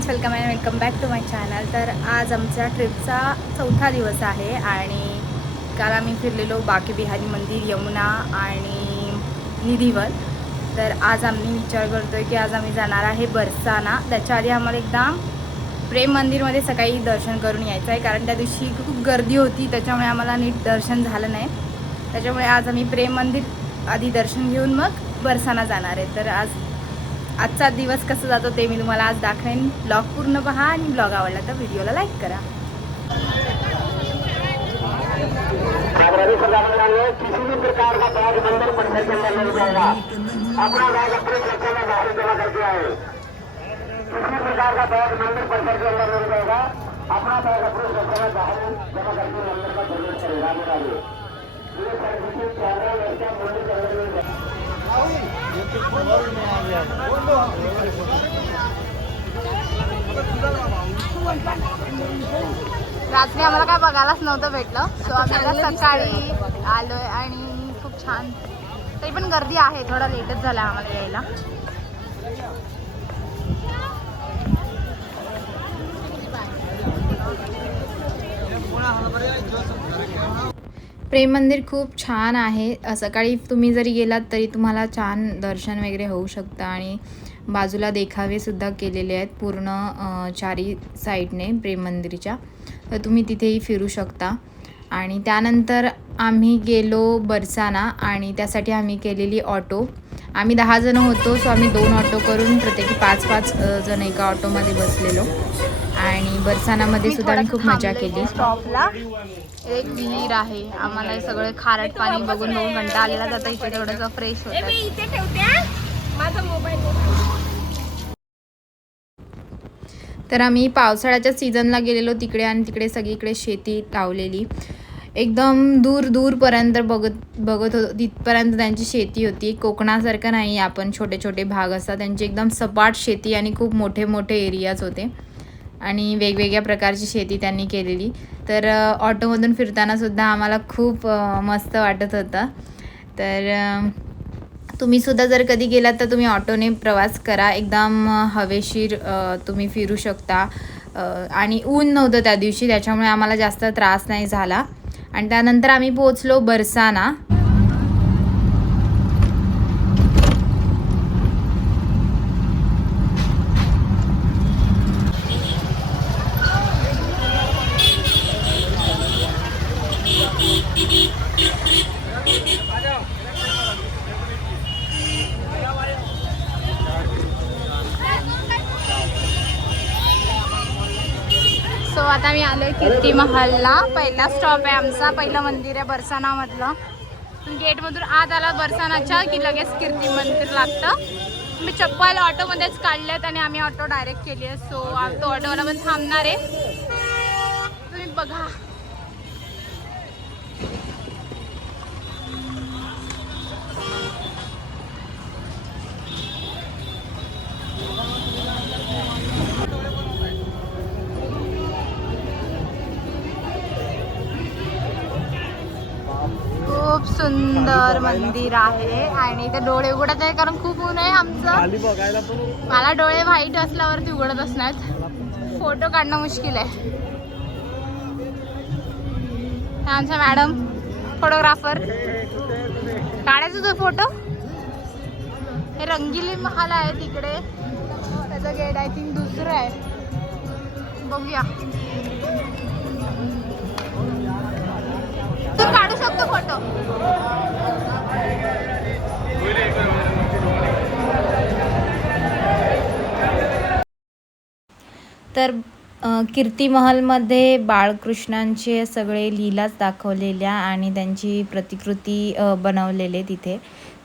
Friends, welcome back to my channel. तर आज आमच्या ट्रिपचा चौथा दिवस आहे आणि काल आम्ही फिरलेलो बाकी बिहारी मंदिर, यमुना आणि निधीवर। तर आज आम्ही विचार करतोय की आज आम्ही जाणार आहे बरसाना। त्याच्या आधी आम्हाला एकदा प्रेम मंदिरमध्ये सकाळी दर्शन करून यायचं आहे, कारण त्या दिवशी खूप गर्दी होती, त्याच्यामुळे आम्हाला नीट दर्शन झालं नाही। त्याच्यामुळे आज आम्ही प्रेम मंदिर आधी दर्शन घेऊन मग बरसाना जाणार आहे। तर आजचा दिवस कसं जातो ते मी तुम्हाला आज दाखवेन। ब्लॉग पूर्ण पहा आणि ब्लॉग आवडला तर व्हिडिओला लाईक करा। किसी भी प्रकार का बैग मंदिर परिसर के अंदर नहीं जाएगा। अपना बैग अपने सुरक्षा में बाहर जमा करके आए। किसी प्रकार का बैग मंदिर परिसर के अंदर नहीं जाएगा। अपना बैग अपने सुरक्षा में बाहर जमा करके मंदिर का प्रवेश करेगा। ये सर्विसिंग कैमरा लड़का मंदिर के अंदर नहीं जाएगा। रात्री आम्हाला काय बघायलाच नव्हतं भेटलं, सो आम्ही आता सकाळी आलोय आणि खूप छान, तरी पण गर्दी आहे, थोडा लेटच झाला आम्हाला यायला। प्रेम मंदिर खूप छान आहे। सकाळी तुम्ही जरी गेलात तरी तुम्हाला छान दर्शन वगैरे होऊ शकतं आणि बाजूला देखावे सुद्धा केलेले आहेत पूर्ण चारी साईडने प्रेम मंदिरच्या, तर तुम्ही तिथेही फिरू शकता। आणि त्यानंतर आम्ही गेलो बरसाना आणि त्यासाठी आम्ही केलेली ऑटो। आम्ही 10 जण होतो, सो आम्ही 2 ऑटो करून प्रत्येकी 5-5 जण एका ऑटोमध्ये बसलेलो आणि बरसानामध्ये सुद्धा आम्ही खूप मजा केली। स्टॉपला एक विहीर आहे, आम्हाला हे सगळे खारट पाणी बघून कंटाळा आलेला जाता, इकडे थोडंसं फ्रेश होतं। तर आम्ही पावसाळ्याच्या सीझनला गेलेलो तिकडे आणि तिकडे सगळीकडे शेती लावलेली, एकदम दूरपर्यंत बघत होतो तिथपर्यंत त्यांची शेती होती। कोकणासारखं नाही, आपण छोटे छोटे भाग असतात, त्यांची एकदम सपाट शेती आणि खूप मोठे मोठे एरियाज होते आणि वेगवेगळ्या प्रकारची शेती त्यांनी केलेली। तर ऑटोमधून फिरताना सुद्धा आम्हाला खूप मस्त वाटत होतं। तर तुम्ही सुद्धा जर कधी गेलात तर तुम्ही ऑटोने प्रवास करा, एकदम हवेशीर तुम्ही फिरू शकता। आणि ऊन नव्हतं त्या दिवशी, त्याच्यामुळे आम्हाला जास्त त्रास नाही झाला। आणि त्यानंतर आम्ही पोहोचलो बरसाना। सो आता मी आलोय कीर्ती महलला। पहिला स्टॉप आहे आमचा, पहिलं मंदिर आहे बरसाना मधलं। गेटमधून आत आला बरसानाच्या की लगेच कीर्ती मंदिर लागतं। मी चप्पल ऑटोमध्येच काढलेत आणि आम्ही ऑटो डायरेक्ट केली आहे, सो तो ऑटोवाला पण थांबणार आहे, तुम्ही बघा। खूप सुंदर मंदिर आहे आणि इथे डोळे उघडत आहे कारण खूप ऊन आहे आमचं। मला डोळे व्हाईट असल्यावरती उघडत असणार, फोटो काढणं मुश्किल आहे। आमच्या मॅडम फोटोग्राफर, काढायचं तो फोटो। हे रंगिली महल आहे तिकडे, त्याचं गेट आय थिंक दुसरं आहे, बघूया। तू काढू शकतो फोटो। तर कीर्ती महलमध्ये बाळकृष्णांचे सगळे लीलाच दाखवलेल्या आणि त्यांची प्रतिकृती बनवलेले तिथे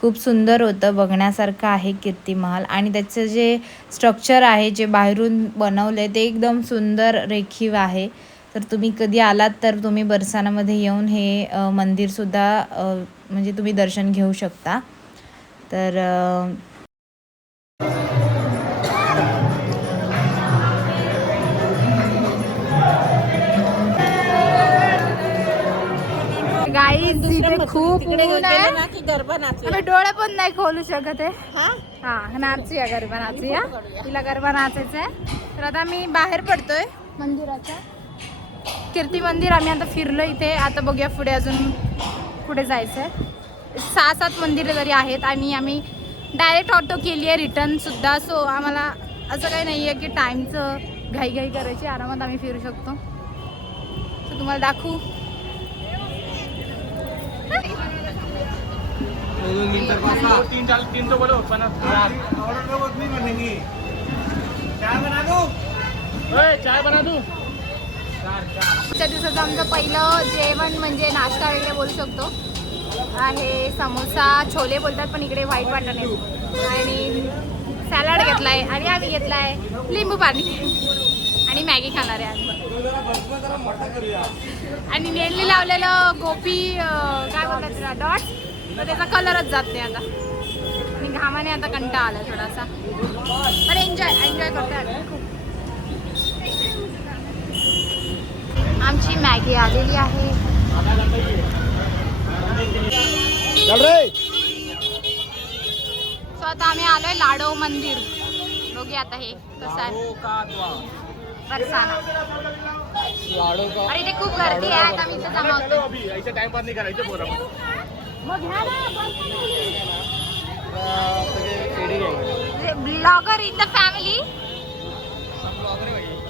खूप सुंदर होतं, बघण्यासारखं आहे कीर्ती महल। आणि त्याचं जे स्ट्रक्चर आहे, जे बाहेरून बनवले ते एकदम सुंदर रेखीव आहे। तर तुम्ही कधी आलात तर तुम्ही बरसानामध्ये येऊन हे मंदिरसुद्धा म्हणजे तुम्ही दर्शन घेऊ शकता। तर गाईज इथे खूप ऊन आहे ना की गरबा नाचूया, आम्ही डोळे पण नाही खोलू शकत आहे। हा नाचूया, गरबा नाचूया, तिला गरबा नाचायचा आहे। तर आता आम्ही बाहेर पडतोय मंदिराच्या. कीर्ती मंदिर आम्ही आता फिरलो इथे. आता बघूया पुढे अजून कुठे जायचं आहे. 6-7 मंदिरं तरी आहेत आणि आम्ही डायरेक्ट ऑटो केली आहे रिटर्नसुद्धा. सो आम्हाला असं काही नाही आहे की टाईमचं घाई करायची. आरामात आम्ही फिरू शकतो. सो तुम्हाला दाखवू. तीन तो बोलो चाय बना दूं. आजच्या दिवसाचं आमचं पहिलं जेवण म्हणजे नाश्ता वगैरे बोलू शकतो आहे. समोसा छोले बोलतात पण इकडे व्हाईट वाटाणे आणि सॅलड घेतला आहे आणि आम्ही घेतला आहे लिंबू पाणी आणि मॅगी खाणार आहे आम्ही. आणि नेलनी लावलेलं गोपी काय बोलतात त्याला डॉट, तर त्याचा कलरच जात नाही आता आणि घामाने आता कंटाळा आला थोडासा. पण एन्जॉय करतोय आम्ही खूप. आमची मॅगी आलेली आहे. सो आता आम्ही आलोय लाडो मंदिर. बघूया आता हे कसं आहे बरसाना. अरे इथे खूप गर्दी आहे. आता मी इथे जमा होतो. टाइम पास नहीं करायचं पोरा. मग घ्या ना ब्लॉगर इन द फॅमिली.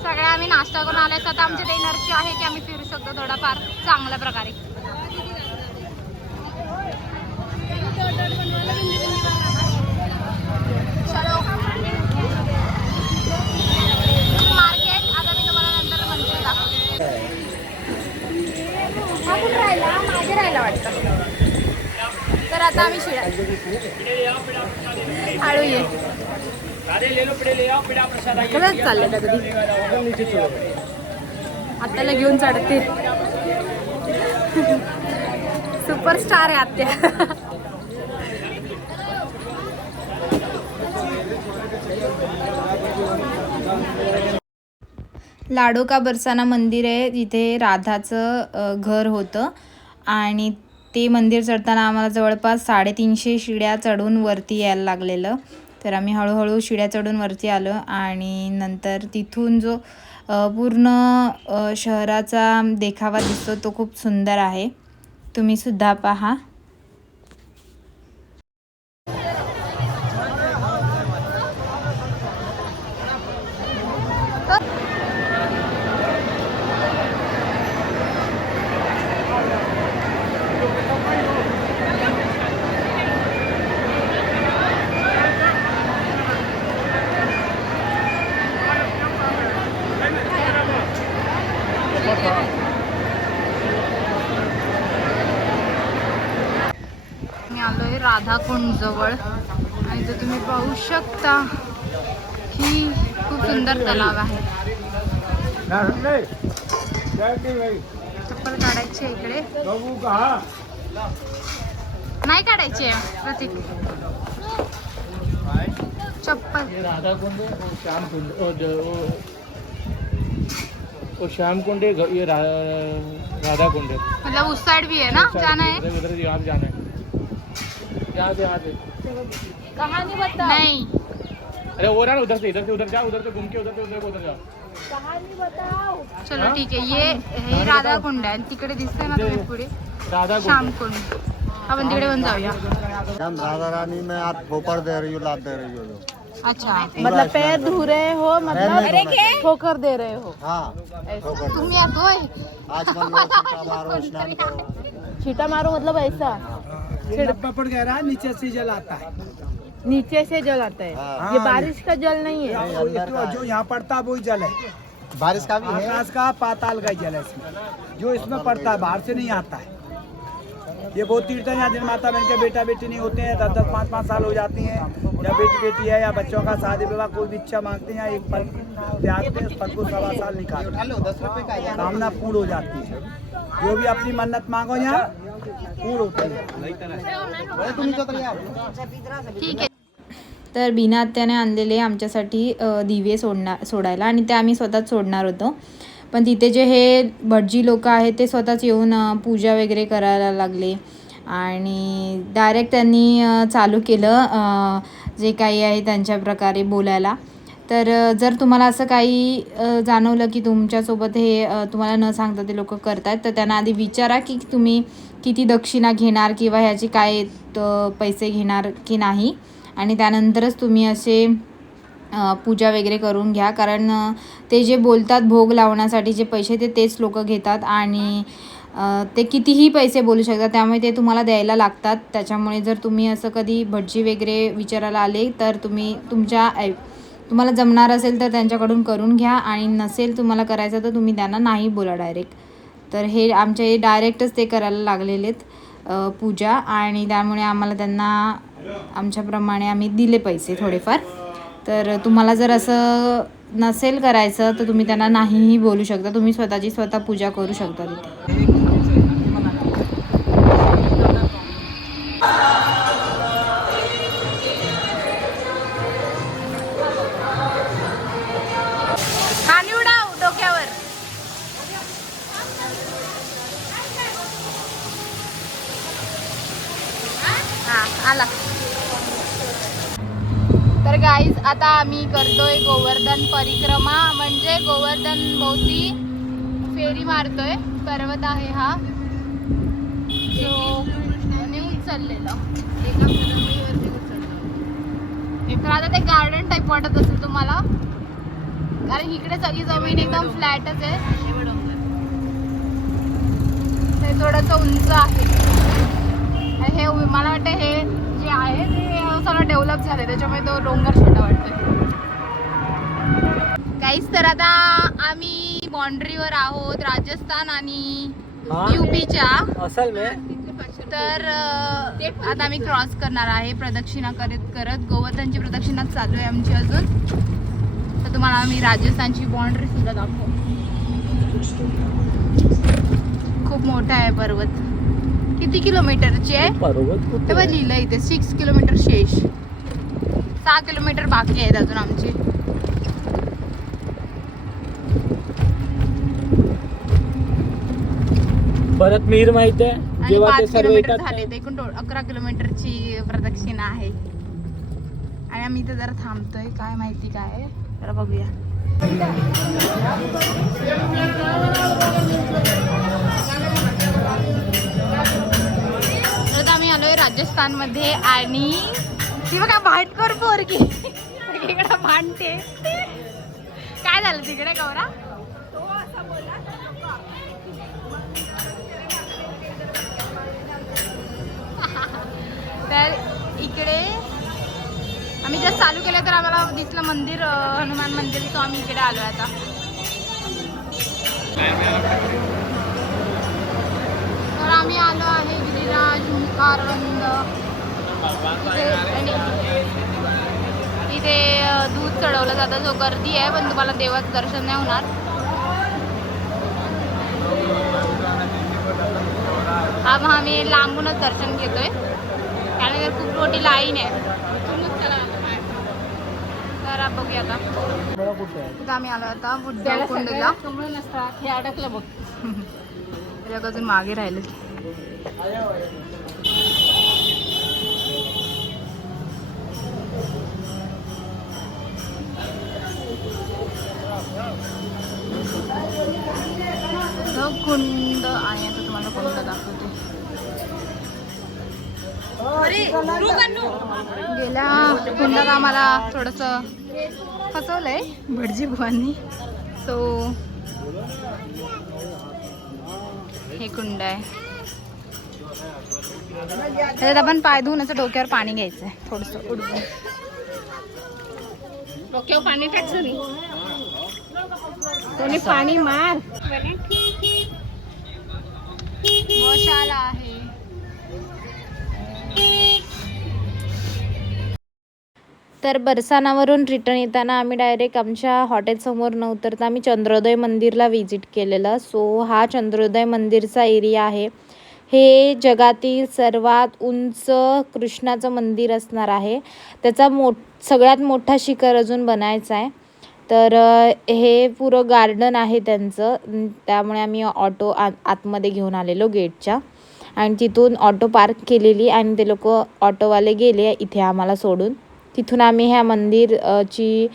सगळे आम्ही नाश्ता करून आलोय. आता आमची एनर्जी आहे की आम्ही फिरू शकतो थोडाफार चांगल्या प्रकारे. चलो मार्केट. आता मी तुम्हाला नंतर मंदिर दाखवते. हा कुठे राहिला? मागे राहिला वाटतं. तर आता आम्ही शिळा हळू ये खरंच चाललंय का कधी आत्याला घेऊन चढते. सुपरस्टार आहे आत्या. लाडो का बरसाना मंदिर आहे. तिथे राधाचं घर होतं आणि ते मंदिर चढताना आम्हाला जवळपास 350 शिड्या चढून वरती यायला लागलेलं. तर आम्ही हळूहळू शिड्या चढून वरती आलो आणि नंतर तिथून जो पूर्ण शहराचा देखावा दिसतो तो खूप सुंदर आहे. तुम्ही सुद्धा पहा. मी आलोय राधाकुंड जवळ आणि इथे तुम्ही पाहू शकता की खूप सुंदर तलाव आहे. चप्पल काढायची आहे इकडे. नाही काढायची आहे प्रतीक चप्पल. राधा कुंड श्याम कुंड और श्याम कुंड ये राधा कुंड है. मतलब उस साइड भी है ना जाना है. उधर यहाँ जाना है. यहाँ से कहाँ नहीं बता. नहीं अरे वो रहा उधर से उधर जा. उधर से घूम के उधर जा. चलो ठीक आहे. हे राधा कुंड आहे. तिकडे दिसतंय ना तुम्ही पुढे राधा श्याम कुंड. आपण तिकडे पण जाऊया. राधा रानी में आप ठोकर दे रही हो, लात दे रही हो. अच्छा मतलब पैर धो रहे हो, मतलब ठोकर दे रहे हो. हाँ ठोकर. तुम्ही येतोय. आज मन लो सीता मारो स्नान करो. छीटा मारो मतलब ऐसा छिड़का पड़ गया रहा, नीचे से जल आता है. नीचे से जल आता है. हाँ. ये बारिश का जल नहीं है. नहीं, अंदर का जो है. यहाँ पड़ता है वही जल है. बारिश का भी है. आकाश का पाताल का ही जल है इसमें. जो इसमें पड़ता है बाहर से नहीं आता है. ये बहुत तीर्थ है यहाँ जिन माता बहन के बेटा बेटी नहीं होते हैं, 10-10 5-5 साल हो जाती हैं, या बेटी बेटी है या बच्चों का शादी विवाह कोई भी इच्छा मांगते हैं, एक फल त्यागते हैं, उस फल को 1.25 साल निकालते हैं, 10 रुपए का है. कामना पूर्ण हो जाती है. जो भी अपनी मन्नत मांगो यहाँ पूर्ण होती है. तुम्ही तो तरी या. ठीक आहे. तर बीना आत्याने आणलेले आमच्यासाठी दिवे सोडायला आणि ते आम्ही स्वतःच सोडणार होतो. पण तिथे जे हे भटजी लोक आहेत ते स्वतःच येऊन पूजा वगैरे करायला लागले आणि डायरेक्ट त्यांनी चालू केलं जे काही आहे त्यांच्या प्रकारे बोलायला. तर जर तुम्हाला असं काही जाणवलं की तुमच्यासोबत हे तुम्हाला न सांगता ते लोक करतात, तर त्यांना आधी विचारा की तुम्ही किती दक्षिणा घेणार किंवा ह्याची काय पैसे घेणार की नाही, आणि त्यानंतरच तुम्ही असे पूजा वगैरे करून घ्या. कारण ते जे बोलतात भोग लावण्यासाठी जे पैसे तेच लोक घेतात, आणि ते कितीही पैसे बोलू शकतात, त्यामुळे ते तुम्हाला द्यायला लागतात. त्याच्यामुळे जर तुम्ही असं कधी भटजी वगैरे विचारायला आले तर तुम्ही तुम्हाला जमणार असेल तर त्यांच्याकडून करून घ्या, आणि नसेल तुम्हाला करायचं तर तुम्ही त्यांना नाही बोला डायरेक्ट. तर हे आमचे डायरेक्टच ते करायला लागलेलेत पूजा, आणि त्यामुळे आम्हाला त्यांना आमच्याप्रमाणे आम्ही दिले पैसे थोडेफार. तर तुम्हाला जर असं नसेल करायचं तर तुम्ही त्यांना नाहीही बोलू शकता, तुम्ही स्वतःची स्वतः पूजा करू शकता तिथे. पाणी उडाव डोक्यावर. आला. तर गाईज आता आम्ही करतोय गोवर्धन परिक्रमा, म्हणजे गोवर्धन भोवती फेरी मारतोय. पर्वत आहे हा जो उचललेला. तर आता ते गार्डन टाईप वाटत असेल तुम्हाला, कारण इकडे सगळी जमीन एकदम फ्लॅटच आहे. ते थोडंसं उंच आहे, आणि हे मला वाटतं हे जे आहे ते सगळं डेव्हलप झालं, त्याच्यामुळे तो डोंगर छोटा वाटतोय. काहीच. तर आता आम्ही बाउंड्रीवर आहोत राजस्थान आणि यूपीच्या असल में. तर आता आम्ही क्रॉस करणार आहे प्रदक्षिणा करत करत. गोवर्धनची प्रदक्षिणा चालू आहे आमची अजून. तर तुम्हाला आम्ही राजस्थानची बाउंड्री सुद्धा दाखवू. खूप मोठा आहे पर्वत. किती किलोमीटरची आहे पर्वत तेव्हा लिहिलं इथे 6 किलोमीटर शेष. 6 किलोमीटर बाकी आहेत अजून आमचे. परत मीर माहिती आहे, आणि जेव्हा ते 5 सर्व किलोमीटर येतात झाले. एकूण 11 किलोमीटरची प्रदक्षिणा आहे, आणि आम्ही इथे जरा थांबतोय. काय माहिती काय आहे जरा बघूया. तर आम्ही आलोय राजस्थानमध्ये, आणि ती बघा भांडखोर पोरगी इकडे भांडते. काय झालं तिकडे गौरा? तर इकडे आम्ही जस्ट चालू केलं तर आम्हाला दिसलं मंदिर, हनुमान मंदिर. तो आम्ही इकडे आलो आता. तर आम्ही आलो आहे गिरिराज मुखारवंद इथे दूध चढवलं जातं. जो गर्दी आहे, पण तुम्हाला देवाचं दर्शन नाही होणार. मग आम्ही लांबूनच दर्शन घेतोय, कारण खूप मोठी लाईन आहे. तर बघूया आता. तिथं आम्ही आलो आता बुद्ध कुंडला. हे अडकलं बघ. जग अजून मागे राहिले. कुंड आहे, आता तुम्हाला कुंड दाखवते. गेल्या कुंडात आम्हाला थोडंसं फसवलंय भटजी बुवांनी. सो हे कुंड आहे. त्याच्यात आपण पाय धुवून असं डोक्यावर पाणी घ्यायचं आहे थोडंसं उडवून. डोक्यावर पाणी टाकचं कोणी पाणी मार. गोशाला आहे. तर बरसानावरून रिटर्न येताना आम्ही डायरेक्ट आमच्या हॉटेलसमोर न उतरता आम्ही चंद्रोदय मंदिरला व्हिजिट केलेलं. सो हा चंद्रोदय मंदिरचा एरिया आहे. हे जगातील सर्वात उंच कृष्णाचं मंदिर असणार आहे. त्याचा सगळ्यात मोठा शिखर अजून बनायचा आहे. तर हे पुरं गार्डन आहे त्यांचं, त्यामुळे आम्ही ऑटो आतमध्ये घेऊन आलेलो गेटच्या, आणि तिथून ऑटो पार्क केलेली, आणि ते लोक ऑटोवाले गेले इथे आम्हाला सोडून. तिथून आम्ही ह्या मंदिरची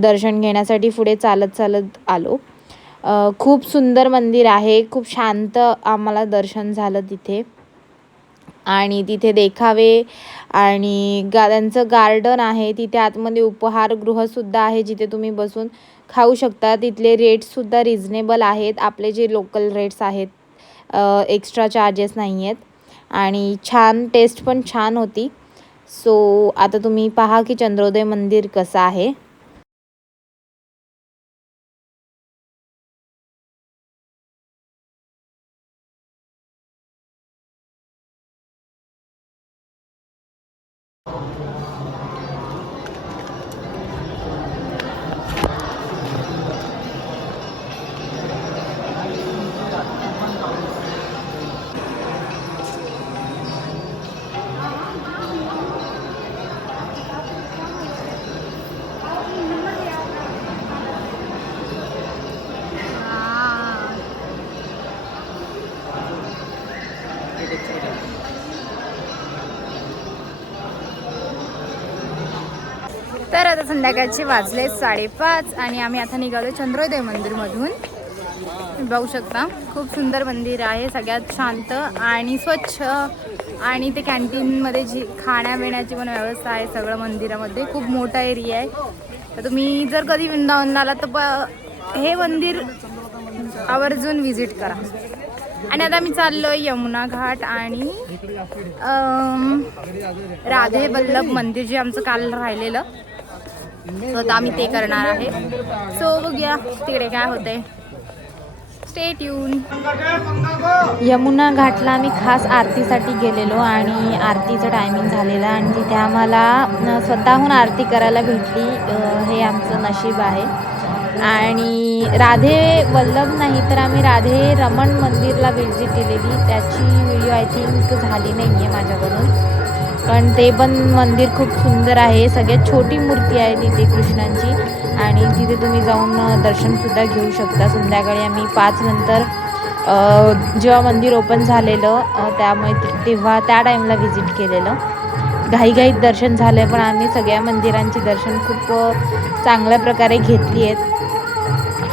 दर्शन घेण्यासाठी पुढे चालत चालत आलो. खूप सुंदर मंदिर आहे, खूप शांत आम्हाला दर्शन झालं तिथे. आणि तिथे देखावे आणि त्यांचं गार्डन आहे. तिथे आतमध्ये उपहारगृहसुद्धा आहे जिथे तुम्ही बसून खाऊ शकता. तिथले रेट्ससुद्धा रिजनेबल आहेत, आपले जे लोकल रेट्स आहेत, एक्स्ट्रा चार्जेस नाही आहेत. आणि छान टेस्ट पण छान होती. सो आता तुम्ही पहा की चंद्रोदय मंदिर कसं आहे. तर आता संध्याकाळचे वाजले 5:30 आणि आम्ही आता निघालो चंद्रोदय मंदिरमधून. बघू शकता खूप सुंदर मंदिर आहे, सगळ्यात शांत आणि स्वच्छ. आणि ते कॅन्टीनमध्ये जी खाण्यापिण्याची पण व्यवस्था आहे सगळं मंदिरामध्ये. खूप मोठा एरिया आहे. तर तुम्ही जर कधी वृंदावनला आला तर हे मंदिर आवर्जून विजिट करा. आणि आता आम्ही चाललो यमुना घाट आणि राधे वल्लभ मंदिर जे आमचं काल राहिलेलं, तर आता आम्ही ते करणार आहे. सो बघूया तिकडे काय होतंय. Stay tune. यमुना घाटला आम्ही खास आरतीसाठी गेलेलो आणि आरतीचं टायमिंग झालेलं आणि तिथे आम्हाला स्वतःहून आरती करायला भेटली. हे आमचं नशीब आहे. आणि राधे वल्लभ नाही तर आम्ही राधे रमण मंदिरला व्हिजिट दिलेली. त्याची व्हिडिओ आय थिंक झाली नाही आहे माझ्याकडून, पण ते पण मंदिर खूप सुंदर आहे. सगळ्यात छोटी मूर्ती आहे तिथे कृष्णांची आणि तिथे तुम्ही जाऊन दर्शनसुद्धा घेऊ शकता. संध्याकाळी आम्ही 5 नंतर जेव्हा मंदिर ओपन झालेलं त्यामुळे तेव्हा त्या टाईमला व्हिजिट केलेलं. घाईघाईत दर्शन झालं, पण आम्ही सगळ्या मंदिरांची दर्शन खूप चांगल्या प्रकारे घेतली आहेत.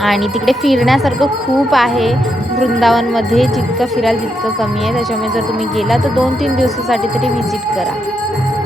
आणि तिकडे फिरण्यासारखं खूप आहे वृंदावनमध्ये. जितकं फिराल तितकं कमी आहे. त्याच्यामुळे जर तुम्ही गेला तर 2-3 दिवसासाठी तरी व्हिजिट करा.